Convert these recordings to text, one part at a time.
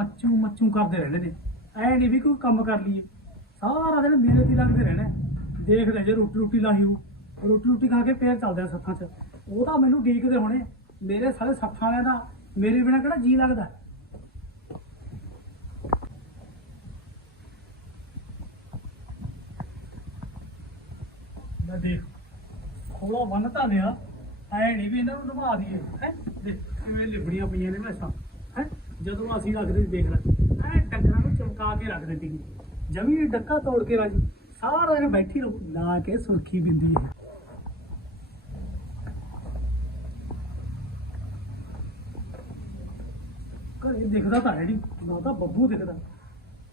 ਮੱਚੂ ਮੱਚੂ ਕਰਦੇ ਰਹਿੰਦੇ ਨੇ। ਐ ਨਹੀਂ ਵੀ ਕੋਈ ਕੰਮ ਕਰ ਲਈਏ। ਸਾਰਾ ਦਿਨ ਮੇਰੇ ਤੇ ਲੱਗਦੇ ਰਹਿਣਾ। ਦੇਖਦੇ ਜੇ ਰੋਟੀ ਰੋਟੀ ਲਾਹੀ ਹੋ ਰੋਟੀ ਰੋਟੀ ਖਾ ਕੇ ਫੇਰ ਚੱਲਦੇ ਆ ਸੱਥਾਂ 'ਚ। ਉਹ ਤਾਂ ਮੈਨੂੰ ਡੀਕਦੇ ਹੋਣੇ। ਮੇਰੇ ਸਾਰੇ ਸੱਥਾਂ ਵਾਲਿਆਂ ਦਾ ਮੇਰੇ ਬਿਨਾ ਕਿਹੜਾ ਜੀ ਲੱਗਦਾ? ਲੈ ਦੇਖ, ਖੋਲਾ ਬੰਨ ਤਾਂ ਲਿਆ। ਐ ਨਹੀਂ ਵੀ ਇਹਨਾਂ ਨੂੰ ਨਿਭਾ ਦਈਏ। ਹੈ? ਦੇਖ, ਕਿਵੇਂ ਲਿਬੜੀਆਂ ਪਈਆਂ ਨੇ ਮੈਸਾਂ। ਹੈ? ਜਦੋਂ ਅਸੀਂ ਰੱਖਦੇ ਸੀ, ਦੇਖ ਲੈ। ਐ ਡੰਗਰਾਂ ਨੂੰ ਚਮਕਾ ਕੇ ਰੱਖ ਸੀ। ਜਮੀ ਡੱਕਾ ਤੋੜ ਕੇ ਰਾਜੀ। ਸਾਰਾ ਦਿਨ ਬੈਠੀ ਰਹੂ। ਲਾ ਕੇ ਸੁਰਖੀ ਬਿੰਦੀ ਹੈ। ਘਰੇ ਦਿਖਦਾ ਤਾਂ ਹੈ ਨਹੀਂ ਨਾ ਤਾਂ ਬੱਬੂ ਦਿਖਦਾ।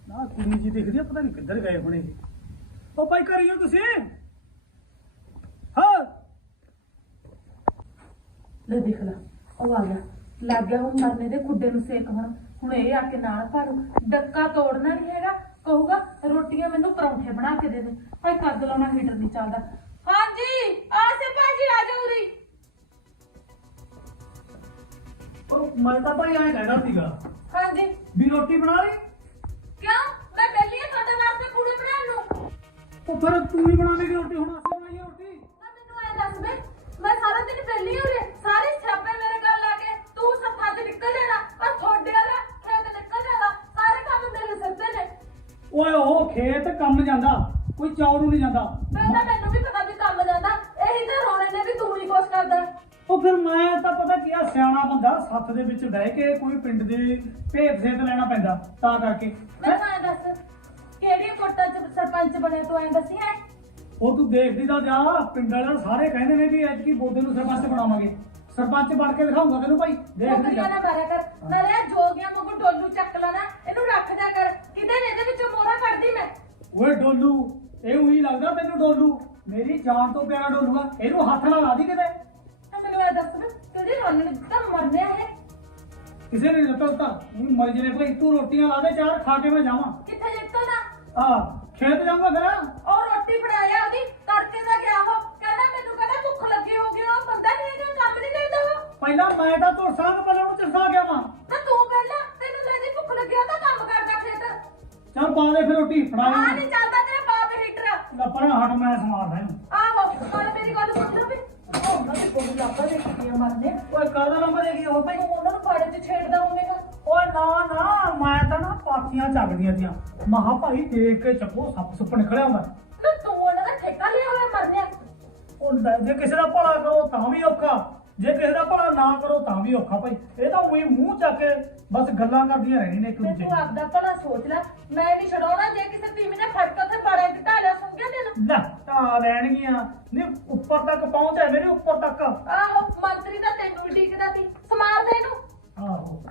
ਨਾ ਕੁੜੀ ਜੀ ਦਿਖਦੀ ਆ, ਪਤਾ ਨਹੀਂ ਕਿੱਧਰ ਗਏ ਹੋਣੇ। ਉਹ ਭਾਈ ਕਰੀਓ ਤੁਸੀਂ? ਹਾਂ। ਲੈ ਦੇਖ ਲਾ। ਉਹ ਆ ਗਿਆ। ਲੱਗ ਗਿਆ ਹੁਣ ਮਰਨੇ ਦੇ ਖੁੱਡੇ ਨੂੰ ਸੇਕ ਹੁਣ। ਹੁਣ ਇਹ ਆ ਕੇ ਨਾਲ ਭਾਰੂ। ਡੱਕਾ ਤੋੜਨਾ ਨਹੀਂ ਹੈਗਾ। ਕਹੂਗਾ ਰੋਟੀਆਂ ਮੈਨੂੰ ਪਰੌਂਠੇ ਬਣਾ ਕੇ ਦੇ ਦੇ। ਭਾਈ ਕੱਦ ਲਾਉਣਾ ਹੀਟਰ ਨਹੀਂ ਚੱਲਦਾ। ਹਾਂਜੀ ਆਸੇ ਭਾਜੀ ਆ ਜਾਓ ਉਰੀ। ਉਹ ਮੈਂ ਤਾਂ ਭਾਈ ਐਂ ਕਹਿਣਾ ਸੀਗਾ ਹਾਂਜੀ। ਵੀ ਰੋਟੀ ਬਣਾ ਲਈ। ਕਿਉਂ? ਮੈਂ ਪਹਿਲੀ ਤੁਹਾਡੇ ਵਾਸਤੇ ਪੂੜੇ ਬਣਾਉਣ ਨੂੰ। ਉਹ ਫਿਰ ਤੂੰ ਹੀ ਬਣਾਵੇਂਗੀ ਰੋਟੀ ਹੁਣ ਅਸੀਂ ਬਣਾਈਏ ਰੋਟੀ ਨਾ ਮੈਨੂੰ ਐ ਦੱਸ ਦੇ ਮੈਂ ਸਾਰਾ ਦਿਨ ਪਹਿਲੀ ਉਰੇ ਸਾਰੇ ਛਾਪੇ ਮੇਰੇ ਘਰ ਲਾ ਕੇ ਤੂੰ ਸੱਥਾਂ 'ਚ ਨਿਕਲ ਜਾਣਾ ਪਰ ਤੁਹਾਡੇ ਵਾਲਾ ਖੇਤ ਨਿਕਲ ਜਾਣਾ ਸਾਰੇ ਕੰਮ ਮੇਰੇ ਸਿਰ ਤੇ ਨੇ ਓਏ ਉਹ ਖੇਤ ਕੰਮ ਜਾਂਦਾ ਕੋਈ ਚੌੜ ਨੂੰ ਨਹੀਂ ਜਾਂਦਾ। ਤਾਂ ਮੈਨੂੰ ਵੀ ਪਤਾ ਵੀ ਕੰਮ ਜਾਂਦਾ ਇਹੀ ਤਾਂ ਰੋਣੇ ਨੇ ਵੀ ਤੂੰ ਹੀ ਕੁਛ ਕਰਦਾ। ਉਹ ਫਿਰ ਮੈਂ ਤਾਂ ਪਤਾ ਕੀ ਆ ਸਿਆਣਾ ਬੰਦਾ ਸੱਥ ਦੇ ਵਿੱਚ ਬਹਿ ਕੇ ਕੋਈ ਪਿੰਡ ਦੇ ਭੇਤ ਸੇਤ ਲੈਣਾ ਪੈਂਦਾ ਤਾਂ ਕਰਕੇ। ਮੈਂ ਤਾਂ ਐਂ ਦੱਸ ਕਿਹੜੀ ਕੋਟਾਂ 'ਚ ਸਰਪੰਚ ਬਣੇ ਤੂੰ ਐਂ ਦੱਸੀ ਐ ਉਹ ਤੂੰ ਦੇਖਦੀ ਤਾਂ ਜਾ ਪਿੰਡ ਵਾਲੇ ਸਾਰੇ ਕਹਿੰਦੇ ਨੇ ਵੀ ਐਤਕੀ ਬੋਦੇ ਨੂੰ ਸਰਪੰਚ ਬਣਾਵਾਂਗੇ। ਸਰਪੰਚ ਬਣ ਕੇ ਦਿਖਾਉਂਗਾ ਤੈਨੂੰ ਭਾਈ ਦੇਖਦੀ ਨੌਕਰੀਆਂ ਨਾ ਜਾ। ਮਾਰਿਆ ਕਰ। ਨਾਲੇ ਜੋਗੀਆਂ ਵਾਂਗੂ ਡੋਲੂ ਚੱਕ ਲੈਣਾ ਇਹਨੂੰ ਰੱਖ ਦਿਆ ਕਰ ਕਿਤੇ ਨੇ ਇਹਦੇ ਵਿੱਚੋਂ ਮੋਹਰਾ ਕੱਢਦੀ ਮੈਂ ਓਏ ਡੋਲੂ ਇਹ ਉਹੀ ਲੱਗਦਾ ਤੈਨੂੰ ਡੋਲੂ। ਮੇਰੀ ਜਾਨ ਤੋਂ ਪਿਆਰਾ ਡੋਲੂ ਆ। ਇਹਨੂੰ ਹੱਥ ਨਾਲ ਲਾ ਦੀ ਕਿਤੇ। ਤਾਂ ਮੈਨੂੰ ਇਹ ਦੱਸ ਨਾ ਤੇਰੀ ਰੋਣ ਤਾਂ ਮਰਨਿਆ ਹੈ ਕਿਸੇ ਨੇ ਦਿੱਤਾ ਤਾਂ ਉਹ ਮਰ ਜਨੇ ਭਾਈ ਤੂੰ ਰੋਟੀਆਂ ਲਾ ਦੇ ਚਾਰ ਖਾ ਕੇ ਮੈਂ ਜਾਵਾਂ। ਕਿੱਥੇ ਜਿੱਤੋ ਨਾ ਆ ਖੇਤ ਜਾਵਾਂਗਾ ਫਿਰ। ਉਹ ਰੋਟੀ ਫੜਾਇਆ ਉਹਦੀ ਤੜਕੇ ਦਾ ਗਿਆ ਉਹ। ਕਹਿੰਦਾ ਮੈਨੂੰ ਕਹਿੰਦਾ ਭੁੱਖ ਲੱਗੀ ਹੋਗੀ ਉਹ ਬੰਦਾ ਨਹੀਂ ਹੈਗਾ ਕੰਮ ਨਹੀਂ ਕਰਦਾ ਉਹ। ਪਹਿਲਾਂ ਮੈਂ ਤਾਂ ਤੁਰ ਸਾਂ ਪਹਿਲਾਂ ਉਹਨੂੰ ਗਿਆ ਵਾਂ। ਚੱਲ ਪਾ ਦੇ ਫਿਰ ਰੋਟੀ ਆ ਫੜਾ ਨਹੀਂ ਚੱਲਦਾ ਤੇਰਾ ਬਾਪ ਹੀਟਰ। ਲੈ ਪਰਾਂ ਹਟ ਮੈਂ ਸਮਾਰਦਾ ਇਹਨੂੰ। ਆਹੋ ਨਾਲ ਮੇਰੀ ਗੱਲ ਸੁਣ ਲਓ ਵੀ। ਉਹ ਉਹਨਾਂ ਦੀ ਕੋਈ ਲੱਭਾ ਦੇ ਕੁੜੀਆਂ ਮਰਨੇ। ਓਏ ਕਾਹਦਾ ਨੰਬਰ ਦੇ ਗਈ ਉਹ ਭਾਈ? ਤੂੰ ਉਹਨਾਂ ਨੂੰ ਫਾੜੇ 'ਚ ਛੇੜਦਾ ਹੋਵੇਂਗਾ ਓਏ ਨਾ ਨਾ ਮੈਂ ਤਾਂ ਨਾ ਪਾਥੀਆਂ ਚੱਕਦੀਆਂ ਦੀਆਂ ਮਹਾ ਭਾਈ ਦੇਖ ਕੇ ਚੱਕੋ ਸੱਪ ਸੁੱਪ ਨਿਕਲਿਆ ਹੁੰਦਾ। ਨਾ ਤੂੰ ਉਹਨਾਂ ਦਾ ਠੇਕਾ ਲਿਆ ਹੋਇਆ ਮਰਨਿਆ। ਉਹ ਲੈ, ਜੇ ਕਿਸੇ ਦਾ ਭਲਾ ਕਰੋ ਤਾਂ ਵੀ ਔਖਾ। ਜੇ ਕਿਸੇ ਦਾ ਨਾ ਕਰੋ ਤਾਂ ਵੀ ਔਖਾ ਭਾਈ। ਇਹ ਤਾਂ ਉਹੀ ਮੂੰਹ ਚੱਕ ਕੇ ਬਸ ਗੱਲਾਂ ਕਰਦੀਆਂ ਰਹਿਣੀ ਨੇ ਇੱਕ ਦੂਜੇ ਤੂੰ ਆਪਦਾ ਭਲਾ ਸੋਚ ਲੈ। ਮੈਂ ਨਹੀਂ ਛਡਾਉਣਾ ਜੇ ਕਿਸੇ ਧੀ ਨੇ ਫੜ ਕੇ ਉੱਥੇ ਬਾੜੇ ਢਾਲਿਆ ਸੁਣ ਗਿਆ ਤੈਨੂੰ। ਤਾਂ ਲੈਣਗੀਆਂ। ਨਹੀਂ ਉੱਪਰ ਤੱਕ ਪਹੁੰਚ ਐਵੇਂ ਨਹੀਂ ਉੱਪਰ ਤੱਕ। ਆਹੋ ਮੰਤਰੀ ਤਾਂ ਤੈਨੂੰ ਉਡੀਕਦਾ ਸੀ। ਸਮਾਰ ਦੇ ਇਹਨੂੰ। ਆਹੋ।